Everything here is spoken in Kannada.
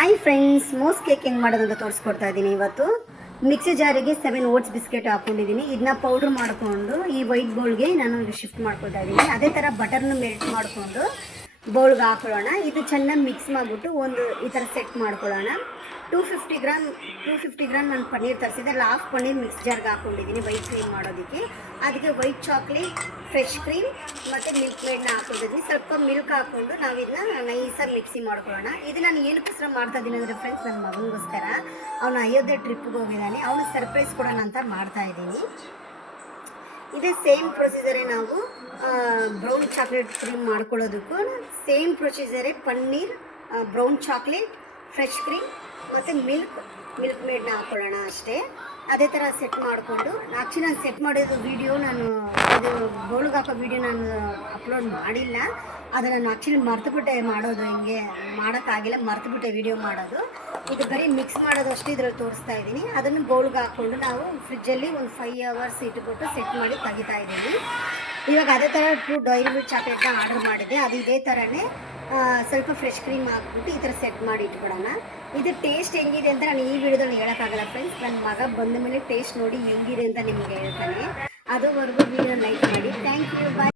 ಹಾಯ್ ಫ್ರೆಂಡ್ಸ್, ಮೋಸ್ ಕೇಕ್ ಹೆಂಗೆ ಮಾಡೋದು ಅಂತ ತೋರಿಸ್ಕೊಡ್ತಾ ಇದ್ದೀನಿ. ಇವತ್ತು ಮಿಕ್ಸಿ ಜಾರಿಗೆ 7 ಓಟ್ಸ್ ಬಿಸ್ಕೆಟ್ ಹಾಕೊಂಡಿದ್ದೀನಿ. ಇದನ್ನ ಪೌಡ್ರ್ ಮಾಡಿಕೊಂಡು ಈ ವೈಟ್ ಬೌಲ್ಗೆ ನಾನು ಶಿಫ್ಟ್ ಮಾಡ್ಕೊಳ್ತಾ ಇದ್ದೀನಿ. ಅದೇ ಥರ ಬಟರ್ನ ಮೆಲ್ಟ್ ಮಾಡಿಕೊಂಡು ಬೌಲ್ಗೆ ಹಾಕೊಳ್ಳೋಣ. ಇದು ಚೆನ್ನಾಗಿ ಮಿಕ್ಸ್ ಮಾಡಿಬಿಟ್ಟು ಒಂದು ಈ ಥರ ಸೆಟ್ ಮಾಡ್ಕೊಳ್ಳೋಣ. 250 ಗ್ರಾಮ್ ನಾನು ಪನ್ನೀರ್ ತರಿಸಿದೆ. ಹಾಫ್ ಪನ್ನೀರ್ ಮಿಕ್ಸ್ ಜಾರ್ಗೆ ಹಾಕ್ಕೊಂಡಿದ್ದೀನಿ ವೈಟ್ ಕ್ರೀಮ್ ಮಾಡೋದಕ್ಕೆ. ಅದಕ್ಕೆ ವೈಟ್ ಚಾಕ್ಲೇಟ್, ಫ್ರೆಶ್ ಕ್ರೀಮ್ ಮತ್ತು ಮಿಲ್ಕ್ ಮೇಡ್ನ ಹಾಕೊಂಡಿದ್ದೀನಿ. ಸ್ವಲ್ಪ ಮಿಲ್ಕ್ ಹಾಕ್ಕೊಂಡು ನಾವು ಇದನ್ನ ನೈಸಾಗಿ ಮಿಕ್ಸಿ ಮಾಡ್ಕೊಳ್ಳೋಣ. ಇದು ನಾನು ಏನಕ್ಕೋಸ್ಕರ ಮಾಡ್ತಾ ಇದ್ದೀನಿ ಅಂದರೆ ಫ್ರೆಂಡ್ಸ್, ನನ್ನ ಮಗನಿಗೋಸ್ಕರ. ಅವನು ಅಯೋಧ್ಯೆ ಟ್ರಿಪ್ಗೆ ಹೋಗಿದ್ದಾನೆ, ಅವನು ಸರ್ಪ್ರೈಸ್ ಕೊಡೋಣ ಅಂತ ಮಾಡ್ತಾ ಇದ್ದೀನಿ. ಇದೇ ಸೇಮ್ ಪ್ರೊಸೀಜರೇ ನಾವು ಬ್ರೌನ್ ಚಾಕ್ಲೇಟ್ ಕ್ರೀಮ್ ಮಾಡ್ಕೊಳ್ಳೋದಕ್ಕೂ ಸೇಮ್ ಪ್ರೊಸೀಜರೇ. Paneer, brown chocolate, fresh cream ಮತ್ತು ಮಿಲ್ಕ್ ಮೇಡ್ನ ಹಾಕ್ಕೊಳ್ಳೋಣ ಅಷ್ಟೇ. ಅದೇ ಥರ ಸೆಟ್ ಮಾಡಿಕೊಂಡು ಆ್ಯಕ್ಚುಲಿ ನಾನು ಸೆಟ್ ಮಾಡಿರೋ ವೀಡಿಯೋ ನಾನು ಅದು ಬೌಲ್ಗೆ ಹಾಕೋ ವೀಡಿಯೋ ನಾನು ಅಪ್ಲೋಡ್ ಮಾಡಿಲ್ಲ. ಅದು ನಾನು ಆ್ಯಕ್ಚುಲಿ ಮರ್ತುಬಿಟ್ಟೆ ಮಾಡೋದು, ಹಿಂಗೆ ಮಾಡೋಕ್ಕಾಗಿಲ್ಲ, ಮರ್ತುಬಿಟ್ಟೆ ವೀಡಿಯೋ ಮಾಡೋದು. ಇದು ಬರೀ ಮಿಕ್ಸ್ ಮಾಡೋದು ಅಷ್ಟೇ ಇದರಲ್ಲಿ ತೋರಿಸ್ತಾ ಇದ್ದೀನಿ. ಅದನ್ನು ಬೌಲ್ಗೆ ಹಾಕ್ಕೊಂಡು ನಾವು ಫ್ರಿಜ್ಜಲ್ಲಿ ಒಂದು 5 ಅವರ್ಸ್ ಇಟ್ಬಿಟ್ಟು ಸೆಟ್ ಮಾಡಿ ತೆಗಿತಾ ಇದ್ದೀನಿ. ಇವಾಗ ಅದೇ ಥರ 2 ಡೈರಿ ಮಿಲ್ಕ್ ಚಾಕ್ಲೇಟ್ನ ಆರ್ಡರ್ ಮಾಡಿದ್ದೆ. ಅದು ಇದೇ ಥರನೇ ಸ್ವಲ್ಪ ಫ್ರೆಶ್ ಕ್ರೀಮ್ ಹಾಕ್ಬಿಟ್ಟು ಈ ಥರ ಸೆಟ್ ಮಾಡಿ ಇಟ್ಬಿಡೋಣ. ಇದು ಟೇಸ್ಟ್ ಹೆಂಗಿದೆ ಅಂತ ನಾನು ಈ ವಿಡಿಯೋದಲ್ಲಿ ಹೇಳೋಕ್ಕಾಗಲ್ಲ ಫ್ರೆಂಡ್ಸ್. ನನ್ನ ಮಗ ಬಂದ ಮೇಲೆ ಟೇಸ್ಟ್ ನೋಡಿ ಹೆಂಗಿದೆ ಅಂತ ನಿಮಗೆ ಹೇಳ್ತಾನೆ. ಅದುವರೆಗೂ ವಿಡಿಯೋ ಲೈಕ್ ಮಾಡಿ. Thank you, bye.